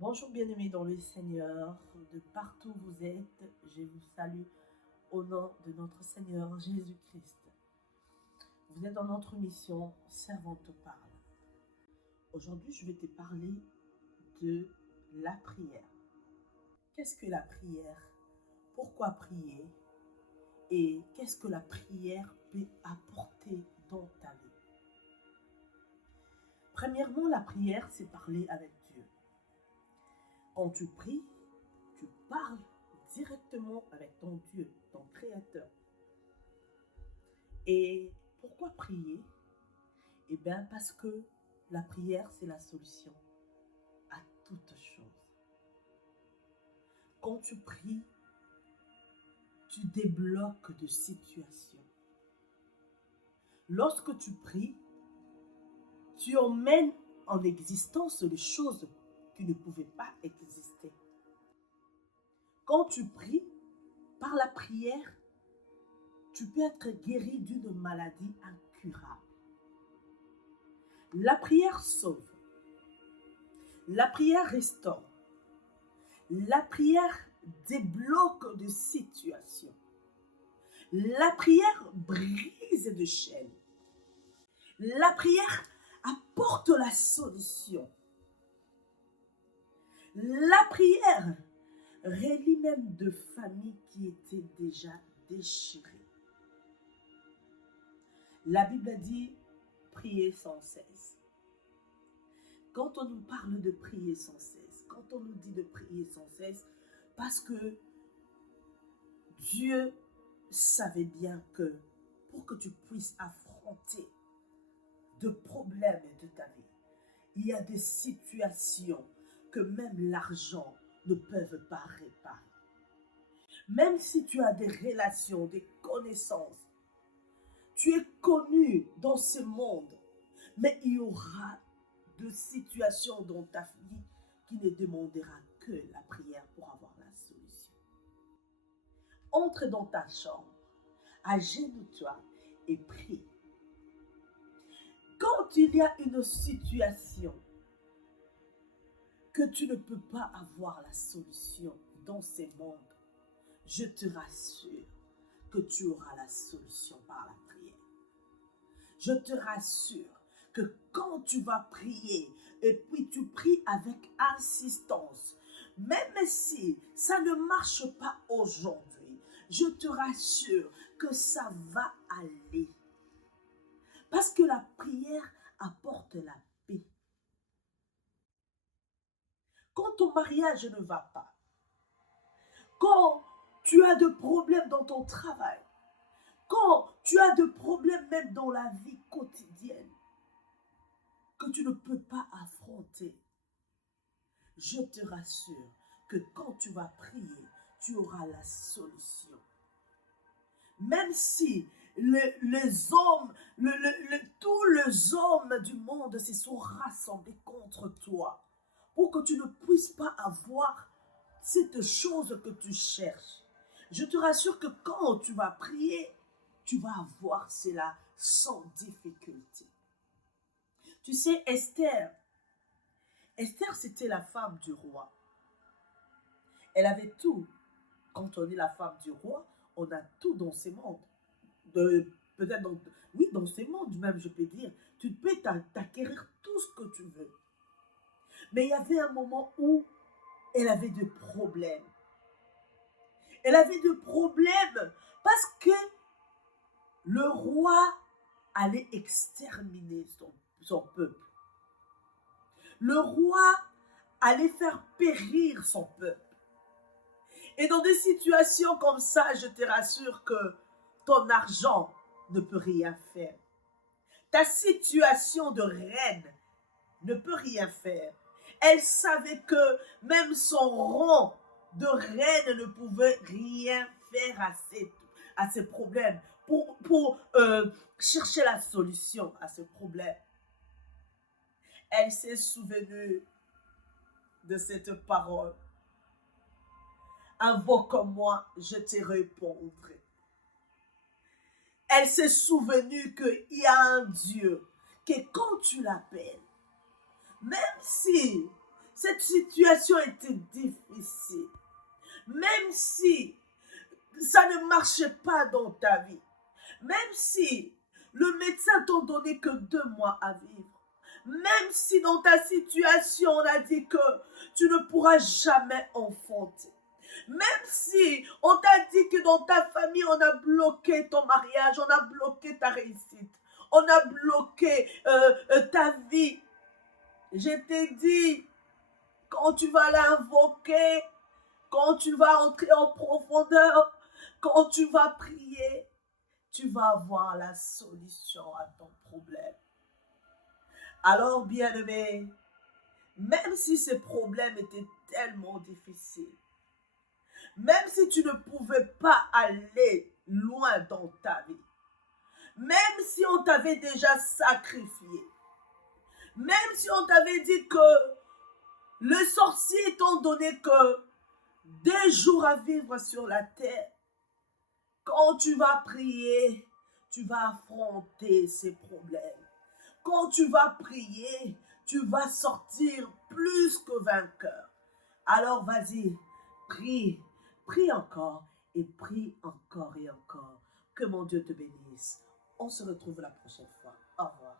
Bonjour bien-aimés dans le Seigneur, de partout où vous êtes, je vous salue au nom de notre Seigneur Jésus-Christ. Vous êtes dans notre mission Servant te parle. Aujourd'hui, je vais te parler de la prière. Qu'est-ce que la prière? Pourquoi prier? Et qu'est-ce que la prière peut apporter dans ta vie? Premièrement, la prière, c'est parler avec Dieu. Quand tu pries, tu parles directement avec ton Dieu, ton Créateur. Et pourquoi prier? Eh bien, parce que la prière, c'est la solution à toute chose. Quand tu pries, tu débloques de situations. Lorsque tu pries, tu emmènes en existence les choses qui ne pouvaient pas exister. Quand tu pries, par la prière, tu peux être guéri d'une maladie incurable. La prière sauve. La prière restaure. La prière débloque de situations. La prière brise de chaînes. La prière apporte la solution. La prière relie même de familles qui étaient déjà déchirées. La Bible dit prier sans cesse. Quand on nous parle de prier sans cesse, quand on nous dit de prier sans cesse, parce que Dieu savait bien que pour que tu puisses affronter de problèmes de ta vie, il y a des situations que même l'argent ne peut pas réparer. Même si tu as des relations, des connaissances, tu es connu dans ce monde, mais il y aura de situations dans ta vie qui ne demandera que la prière pour avoir la solution. Entre dans ta chambre, agenouille-toi et prie. Quand il y a une situation que tu ne peux pas avoir la solution dans ces mondes, je te rassure que tu auras la solution par la prière. Je te rassure que quand tu vas prier et puis tu pries avec insistance, même si ça ne marche pas aujourd'hui, je te rassure que ça va aller. Parce que la prière apporte la paix. Quand ton mariage ne va pas, quand tu as de problèmes dans ton travail, quand tu as de problèmes même dans la vie quotidienne, que tu ne peux pas affronter, je te rassure que quand tu vas prier, tu auras la solution. Même si les hommes, tous les hommes du monde se sont rassemblés contre toi pour que tu ne puisses pas avoir cette chose que tu cherches. Je te rassure que quand tu vas prier, tu vas avoir cela sans difficulté. Tu sais, Esther, c'était la femme du roi. Elle avait tout. Quand on est la femme du roi, on a tout dans ce monde. Peut-être dans ce monde même, je peux dire. Tu peux t'acquérir tout ce que tu veux. Mais il y avait un moment où elle avait des problèmes. Elle avait des problèmes parce que le roi allait exterminer son peuple. Le roi allait faire périr son peuple. Et dans des situations comme ça, je te rassure que ton argent ne peut rien faire. Ta situation de reine ne peut rien faire. Elle savait que même son rang de reine ne pouvait rien faire à ces problèmes pour chercher la solution à ce problème. Elle s'est souvenue de cette parole. Invoque-moi, je te répondrai. Elle s'est souvenue qu'il y a un Dieu que quand tu l'appelles, même si cette situation était difficile, même si ça ne marchait pas dans ta vie, même si le médecin t'a donné que 2 mois à vivre, même si dans ta situation on a dit que tu ne pourras jamais enfanter, même si on t'a dit que dans ta famille on a bloqué ton mariage, on a bloqué ta réussite, on a bloqué ta vie, je t'ai dit, quand tu vas l'invoquer, quand tu vas entrer en profondeur, quand tu vas prier, tu vas avoir la solution à ton problème. Alors, bien-aimé, même si ces problèmes étaient tellement difficiles, même si tu ne pouvais pas aller loin dans ta vie, même si on t'avait déjà sacrifié, même si on t'avait dit que le sorcier t'ont donné que des jours à vivre sur la terre, quand tu vas prier, tu vas affronter ces problèmes. Quand tu vas prier, tu vas sortir plus que vainqueur. Alors vas-y, prie, prie encore et prie encore et encore. Que mon Dieu te bénisse. On se retrouve la prochaine fois. Au revoir.